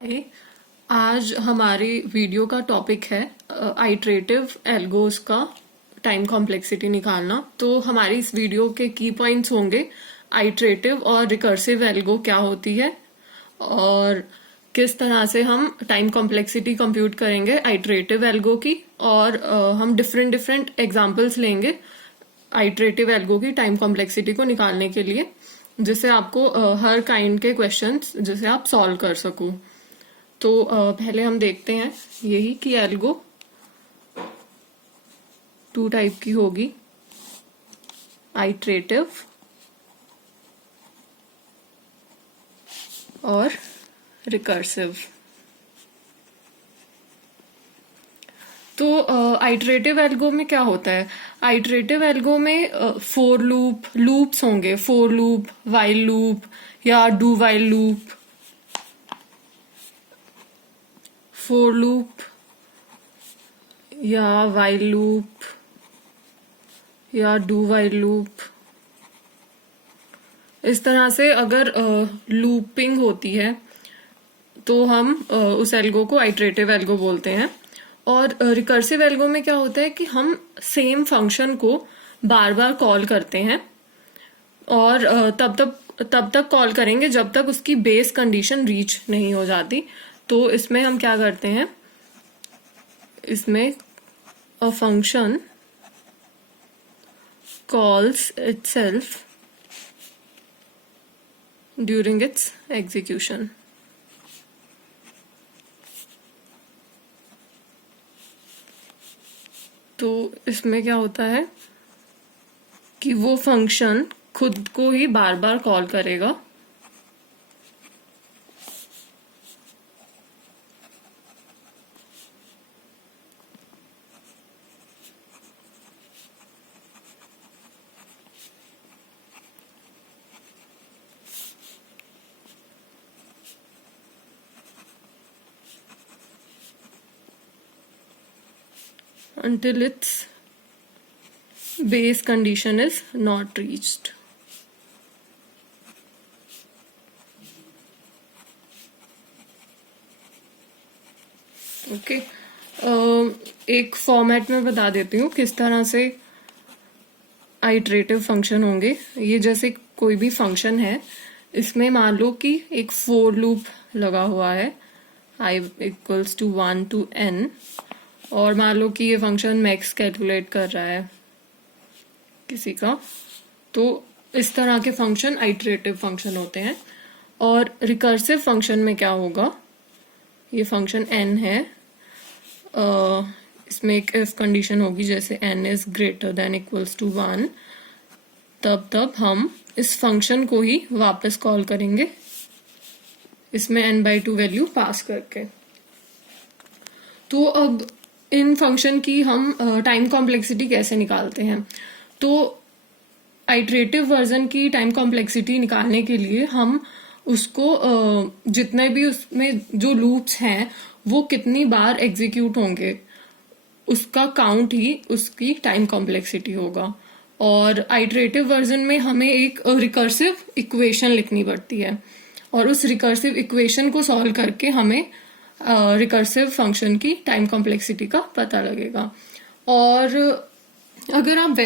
है। आज हमारी वीडियो का टॉपिक है आइटरेटिव एल्गोस का टाइम कॉम्प्लेक्सिटी निकालना। तो हमारी इस वीडियो के की पॉइंट्स होंगे आइटरेटिव और रिकर्सिव एल्गो क्या होती है और किस तरह से हम टाइम कॉम्प्लेक्सिटी कंप्यूट करेंगे आइटरेटिव एल्गो की, और हम डिफरेंट डिफरेंट एग्जांपल्स लेंगे आइटरेटिव एल्गो की टाइम कॉम्प्लेक्सिटी को निकालने के लिए, जिससे आपको हर काइंड के क्वेश्चंस जिसे आप सॉल्व कर सको। तो पहले हम देखते हैं यही कि एल्गो टू टाइप की होगी, आइटरेटिव और रिकर्सिव। तो आइटरेटिव एल्गो में क्या होता है? आइटरेटिव एल्गो में फोर लूप्स होंगे, फोर लूप, वाइल लूप या do while loop, for loop या वाइल लूप या डू वाइल लूप। इस तरह से अगर लूपिंग होती है तो हम उस एल्गो को आइटरेटिव एल्गो बोलते हैं। और रिकर्सिव एल्गो में क्या होता है कि हम सेम फंक्शन को बार बार कॉल करते हैं और तब तक कॉल करेंगे जब तक उसकी बेस कंडीशन रीच नहीं हो जाती। तो इसमें हम क्या करते हैं, इसमें a function calls itself during its execution. तो इसमें क्या होता है कि वो फंक्शन खुद को ही बार बार कॉल करेगा until its base condition is not reached. Okay, एक फॉर्मेट में बता देती हूँ किस तरह से आइटरेटिव फंक्शन होंगे। ये जैसे कोई भी फंक्शन है, इसमें मान लो कि एक फोर लूप लगा हुआ है i equals to 1 to n, और मान लो कि ये फंक्शन मैक्स कैलकुलेट कर रहा है किसी का। तो इस तरह के फंक्शन आइटरेटिव फंक्शन होते हैं। और रिकर्सिव फंक्शन में क्या होगा, ये फंक्शन n है, इसमें एक इफ कंडीशन होगी, जैसे n is greater than equals to 1, तब हम इस फंक्शन को ही वापस कॉल करेंगे इसमें n/2 वैल्यू पास करके। तो अब इन फंक्शन की हम टाइम कॉम्प्लेक्सिटी कैसे निकालते हैं? तो आइटरेटिव वर्जन की टाइम कॉम्प्लेक्सिटी निकालने के लिए हम उसको जितने भी उसमें जो लूप्स हैं वो कितनी बार एग्जीक्यूट होंगे उसका काउंट ही उसकी टाइम कॉम्प्लेक्सिटी होगा। और आइटरेटिव वर्जन में हमें एक रिकर्सिव इक्वेशन लिखनी पड़ती है और उस रिकर्सिव इक्वेशन को सॉल्व करके हमें रिकर्सिव फंक्शन की टाइम कॉम्प्लेक्सिटी का पता लगेगा। और अगर आप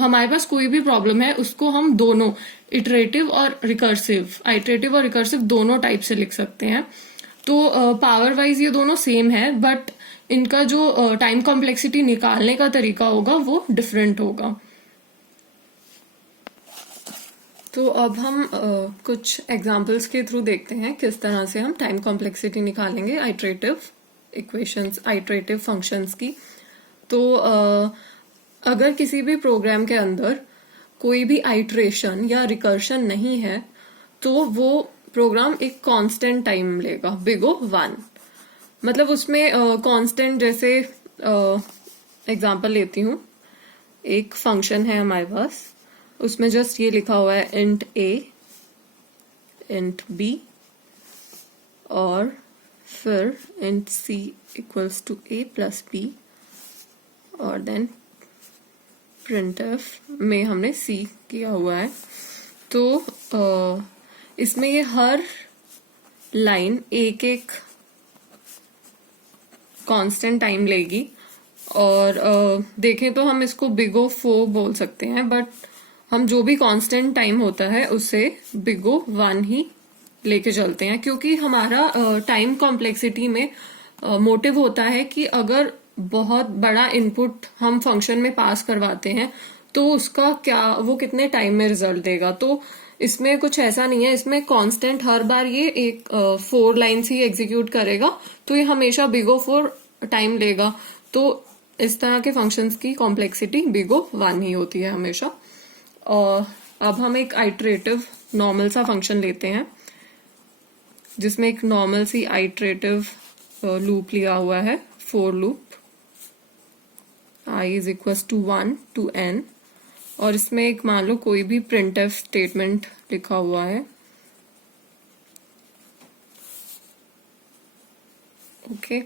हमारे पास कोई भी प्रॉब्लम है उसको हम दोनों आइटरेटिव और रिकर्सिव दोनों टाइप से लिख सकते हैं। तो पावर वाइज ये दोनों सेम है, बट इनका जो टाइम कॉम्प्लेक्सिटी निकालने का तरीका होगा वो डिफरेंट होगा। तो अब हम कुछ एग्जांपल्स के थ्रू देखते हैं किस तरह से हम टाइम कॉम्प्लेक्सिटी निकालेंगे आइटरेटिव फंक्शंस की। तो अगर किसी भी प्रोग्राम के अंदर कोई भी आइटरेशन या रिकर्शन नहीं है तो वो प्रोग्राम एक कांस्टेंट टाइम लेगा, बिग O 1। मतलब उसमें कांस्टेंट, जैसे एग्जांपल लेती हूँ, एक फंक्शन है हमारे पास, उसमें जस्ट ये लिखा हुआ है int a, int b और फिर int c equals to a plus b, और देन printf में हमने c किया हुआ है। तो इसमें ये हर लाइन एक एक कांस्टेंट टाइम लेगी, और देखें तो हम इसको बिग O 4 बोल सकते हैं, बट हम जो भी कांस्टेंट टाइम होता है उसे बिग O 1 ही लेके चलते हैं, क्योंकि हमारा टाइम कॉम्प्लेक्सिटी में मोटिव होता है कि अगर बहुत बड़ा इनपुट हम फंक्शन में पास करवाते हैं तो उसका क्या, वो कितने टाइम में रिजल्ट देगा। तो इसमें कुछ ऐसा नहीं है, इसमें कांस्टेंट हर बार ये एक 4 लाइन्स ही एग्जीक्यूट करेगा, तो ये हमेशा बिग O 4 टाइम लेगा। तो इस तरह के फंक्शंस की कॉम्प्लेक्सिटी बिग O 1 ही होती है हमेशा। और अब हम एक आइटरेटिव नॉर्मल सा फंक्शन लेते हैं जिसमें एक नॉर्मल सी आइटरेटिव लूप लिया हुआ है, for loop i is equal to 1 to n, और इसमें एक मान लो कोई भी प्रिंटफ स्टेटमेंट लिखा हुआ है। ओके,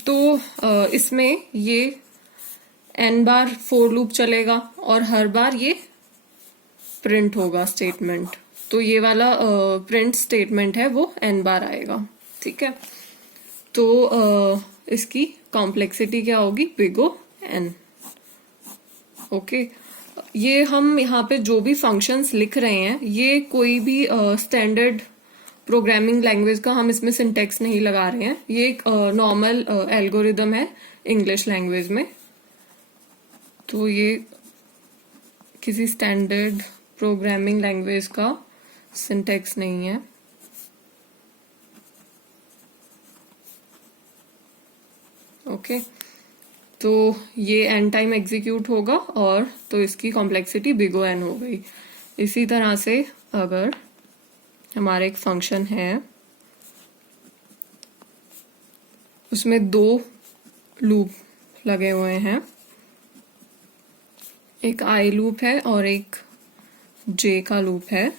तो इसमें ये n बार फॉर लूप चलेगा और हर बार ये प्रिंट होगा स्टेटमेंट, तो ये वाला प्रिंट स्टेटमेंट है वो n बार आएगा। ठीक है, तो इसकी कॉम्प्लेक्सिटी क्या होगी, बिग O n। ओके, ये हम यहाँ पे जो भी फंक्शंस लिख रहे हैं ये कोई भी स्टैंडर्ड प्रोग्रामिंग लैंग्वेज का हम इसमें सिंटेक्स नहीं लगा रहे हैं, ये एक नॉर्मल एल्गोरिदम है इंग्लिश लैंग्वेज में। तो ये किसी स्टैंडर्ड प्रोग्रामिंग लैंग्वेज का सिंटेक्स नहीं है। ओके, तो ये n टाइम एग्जीक्यूट होगा और तो इसकी कॉम्प्लेक्सिटी बिग O n हो गई। इसी तरह से अगर हमारा एक फंक्शन है उसमें 2 लूप लगे हुए हैं, एक i लूप है और एक j का लूप है,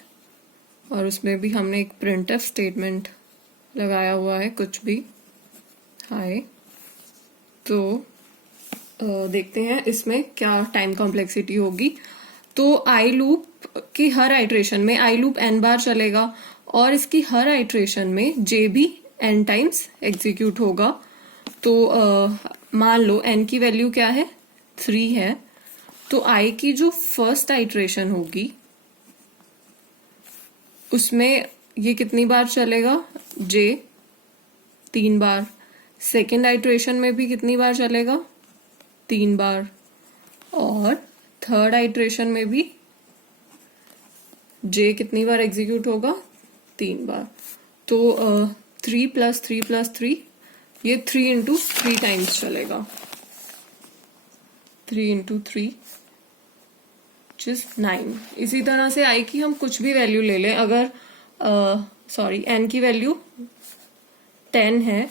और उसमें भी हमने एक प्रिंटफ स्टेटमेंट लगाया हुआ है कुछ भी हाय। तो देखते हैं इसमें क्या टाइम कॉम्प्लेक्सिटी होगी। तो आई लूप की हर आइट्रेशन में आई लूप n बार चलेगा और इसकी हर आइट्रेशन में j भी n टाइम्स एग्जीक्यूट होगा। तो मान लो n की वैल्यू क्या है, 3 है, तो i की जो फर्स्ट आइट्रेशन होगी उसमें ये कितनी बार चलेगा, j 3 बार। सेकेंड आइट्रेशन में भी कितनी बार चलेगा, 3 बार, और थर्ड आइट्रेशन में भी j कितनी बार एग्जीक्यूट होगा, 3 बार। तो 3 + 3 + 3, ये 3 × 3 टाइम्स चलेगा, 3 × 3 which is 9। इसी तरह से i की हम कुछ भी वैल्यू ले लें, अगर n की वैल्यू 10 है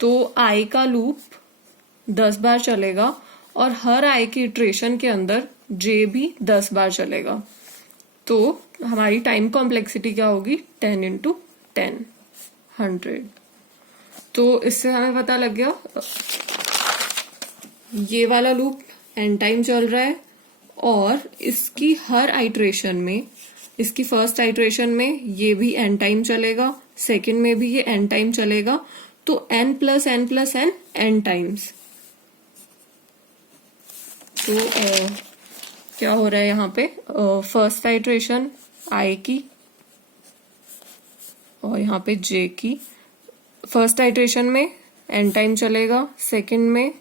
तो i का लूप 10 बार चलेगा और हर i की इटरेशन के अंदर j भी 10 बार चलेगा। तो हमारी टाइम कॉम्प्लेक्सिटी क्या होगी, 10 × 10 100। तो इससे हमें पता लग गया ये वाला लूप n टाइम चल रहा है और इसकी हर आइट्रेशन में, इसकी फर्स्ट आइट्रेशन में ये भी n टाइम चलेगा, सेकंड में भी ये n टाइम चलेगा, तो n + n + n n times. तो क्या हो रहा है यहाँ पे, फर्स्ट आइट्रेशन i की और यहाँ पे j की, फर्स्ट आइट्रेशन में n टाइम चलेगा, सेकंड में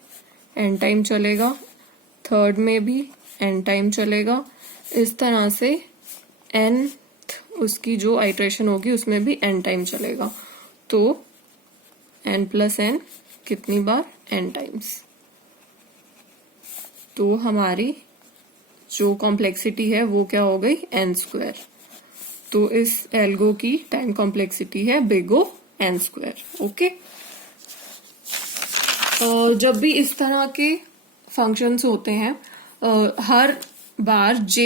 n टाइम चलेगा, थर्ड में भी n टाइम चलेगा। इस तरह से n उसकी जो आइट्रेशन होगी उसमें भी n टाइम चलेगा। तो n + n कितनी बार, n टाइम्स। तो हमारी जो कॉम्प्लेक्सिटी है वो क्या हो गई, n²। तो इस एल्गो की टाइम कॉम्प्लेक्सिटी है बिग O n²। ओके, जब भी इस तरह के फंक्शंस होते हैं हर बार j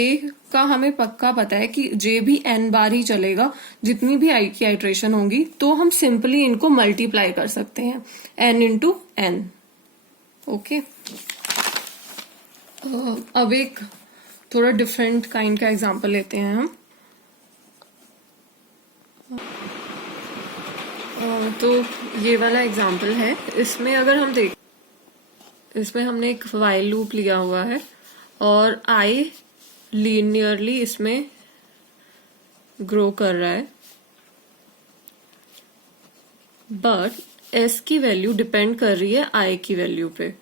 का हमें पक्का पता है कि j भी n बार ही चलेगा, जितनी भी i की आइट्रेशन होंगी, तो हम सिंपली इनको मल्टीप्लाई कर सकते हैं n × n। ओके, अब एक थोड़ा डिफरेंट काइंड का एग्जांपल लेते हैं हम। तो ये वाला एग्जाम्पल है। इसमें अगर हम देख, इसमें हमने एक वाइल लूप लिया हुआ है और आई लीनियरली इसमें ग्रो कर रहा है, बट एस की वैल्यू डिपेंड कर रही है आई की वैल्यू पे।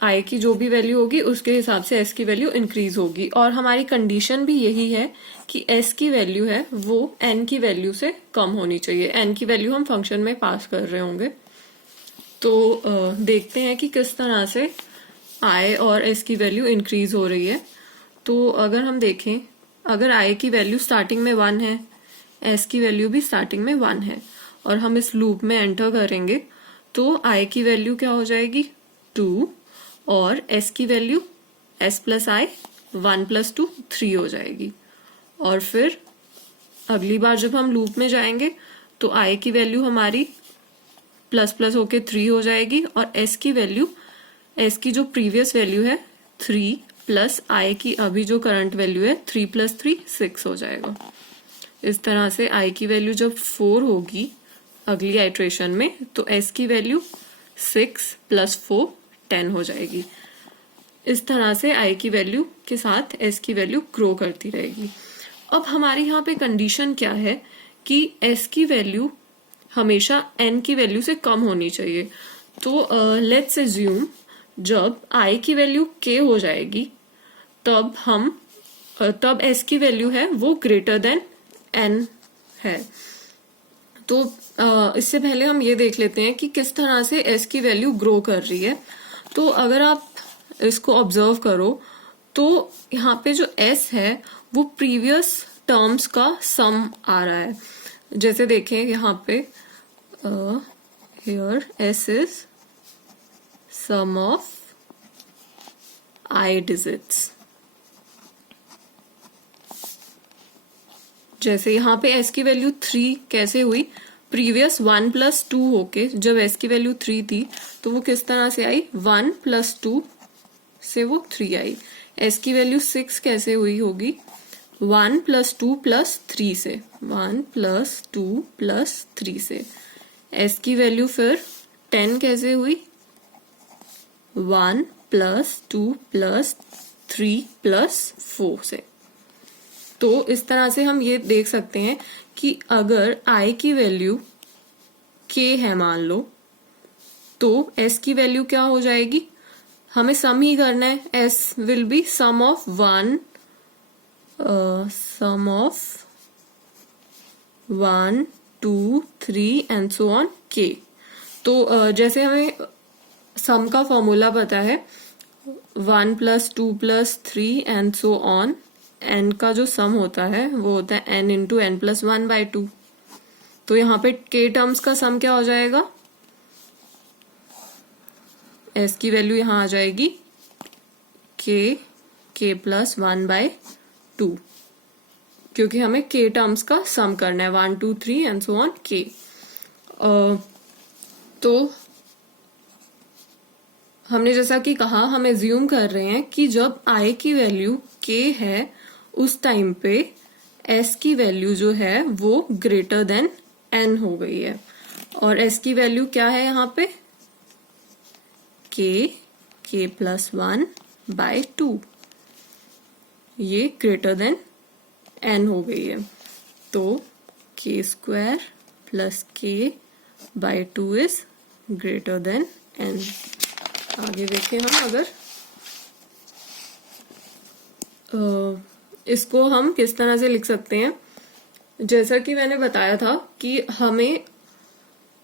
आई की जो भी वैल्यू होगी उसके हिसाब से एस की वैल्यू इंक्रीज होगी, और हमारी कंडीशन भी यही है कि एस की वैल्यू है वो एन की वैल्यू से कम होनी चाहिए। एन की वैल्यू हम फंक्शन में पास कर रहे होंगे। तो देखते हैं कि किस तरह से आई और एस की वैल्यू इंक्रीज हो रही है। तो अगर हम देखें, अगर आई की वैल्यू स्टार्टिंग में 1 है, एस की वैल्यू भी स्टार्टिंग में 1 है, और हम इस लूप में एंटर करेंगे तो आई की वैल्यू क्या हो जाएगी 2, और एस की वैल्यू एस प्लस आई 1 + 2 3 हो जाएगी। और फिर अगली बार जब हम लूप में जाएंगे तो आई की वैल्यू हमारी प्लस प्लस होके 3 हो जाएगी, और एस की वैल्यू, एस की जो प्रीवियस वैल्यू है 3 प्लस आई की अभी जो करंट वैल्यू है 3 + 3 6 हो जाएगा। इस तरह से आई की वैल्यू जब 4 होगी अगली आइट्रेशन में तो एस की वैल्यू 6 + 4 10 हो जाएगी। इस तरह से आई की वैल्यू के साथ एस की वैल्यू ग्रो करती रहेगी। अब हमारी यहाँ पे कंडीशन क्या है कि एस की वैल्यू हमेशा एन की वैल्यू से कम होनी चाहिए। तो लेट्स अज्यूम जब आई की वैल्यू के हो जाएगी तब एस की वैल्यू है वो ग्रेटर देन एन है। तो इससे पहले हम ये देख लेते हैं कि किस तरह से एस की वैल्यू ग्रो कर रही है। तो अगर आप इसको ऑब्जर्व करो तो यहाँ पे जो एस है वो प्रीवियस टर्म्स का सम आ रहा है। जैसे देखें यहाँ पे here s is sum of i digits. जैसे यहाँ पे एस की वैल्यू 3 कैसे हुई, प्रीवियस 1 + 2 होके जब एस की वैल्यू 3 थी तो वो किस तरह से आई 1 + 2 से वो 3 आई। एस की वैल्यू 6 कैसे हुई होगी 1 + 2 + 3 से, 1 + 2 + 3 से। एस की वैल्यू फिर 10 कैसे हुई 1 + 2 + 3 + 4 से। तो इस तरह से हम ये देख सकते हैं कि अगर आई की वैल्यू के है मान लो तो एस की वैल्यू क्या हो जाएगी, हमें सम ही करना है। S will be sum of 1 2 3 and so on के। तो जैसे हमें सम का फॉर्मूला पता है 1 + 2 + 3 एंड सो ऑन, n का जो सम होता है वो होता है n × n + 1/2। तो यहाँ पे k टर्म्स का सम क्या हो जाएगा, s की वैल्यू यहाँ आ जाएगी k + 1/2, क्योंकि हमें k टर्म्स का सम करना है 1 2 3 एंड सो ऑन k। तो हमने जैसा कि कहा हम एज्यूम कर रहे हैं कि जब i की वैल्यू k है उस टाइम पे s की वैल्यू जो है वो ग्रेटर देन n हो गई है, और s की वैल्यू क्या है यहाँ पे k + 1/2, ये ग्रेटर देन n हो गई है। तो k² + k/2 is greater than n। आगे देखें हम, अगर इसको हम किस तरह से लिख सकते हैं, जैसा कि मैंने बताया था कि हमें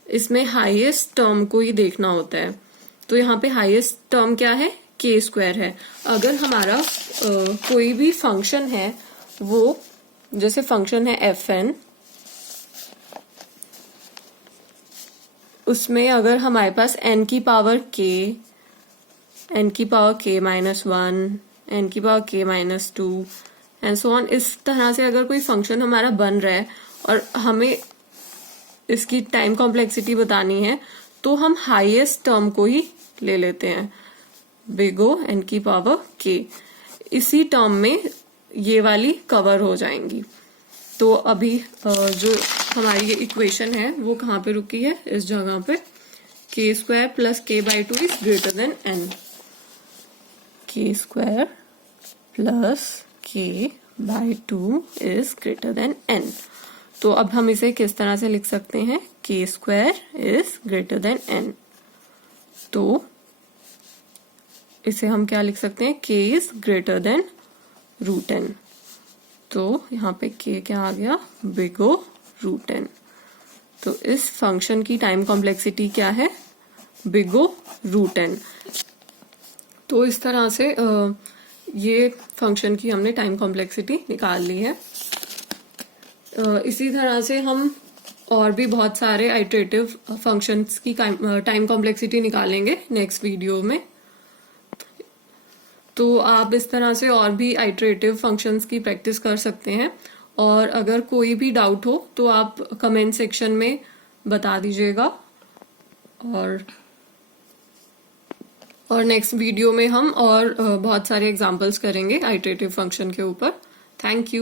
इसमें हाईएस्ट टर्म को ही देखना होता है। तो यहाँ पे हाईएस्ट टर्म क्या है k² है। अगर हमारा कोई भी फंक्शन है, वो जैसे फंक्शन है fn, उसमें अगर हमारे पास n की पावर k, n की पावर k - 1, n की power k - 2 and so on, इस तरह से अगर कोई फंक्शन हमारा बन रहा है और हमें इसकी टाइम कॉम्प्लेक्सिटी बतानी है तो हम हाईएस्ट टर्म को ही ले लेते हैं, बिग O n की पावर k। इसी टर्म में ये वाली कवर हो जाएंगी। तो अभी जो हमारी ये इक्वेशन है वो कहाँ पे रुकी है, इस जगह पे, k square plus k by 2 is greater than n। k square plus k by 2 is greater than n। तो अब हम इसे किस तरह से लिख सकते हैं, k square is greater than n। तो इसे हम क्या लिख सकते हैं, k is greater than root n। तो यहाँ पे k क्या आ गया, बिग O रूट n। तो इस फंक्शन की टाइम कॉम्प्लेक्सिटी क्या है, बिग O रूट n। तो इस तरह से ये फंक्शन की हमने टाइम कॉम्प्लेक्सिटी निकाल ली है। इसी तरह से हम और भी बहुत सारे आइटरेटिव फंक्शंस की टाइम कॉम्प्लेक्सिटी निकालेंगे नेक्स्ट वीडियो में। तो आप इस तरह से और भी आइटरेटिव फंक्शंस की प्रैक्टिस कर सकते हैं। और अगर कोई भी डाउट हो तो आप कमेंट सेक्शन में बता दीजिएगा। और नेक्स्ट वीडियो में हम और बहुत सारे एग्जांपल्स करेंगे आइटरेटिव फंक्शन के ऊपर। Thank you.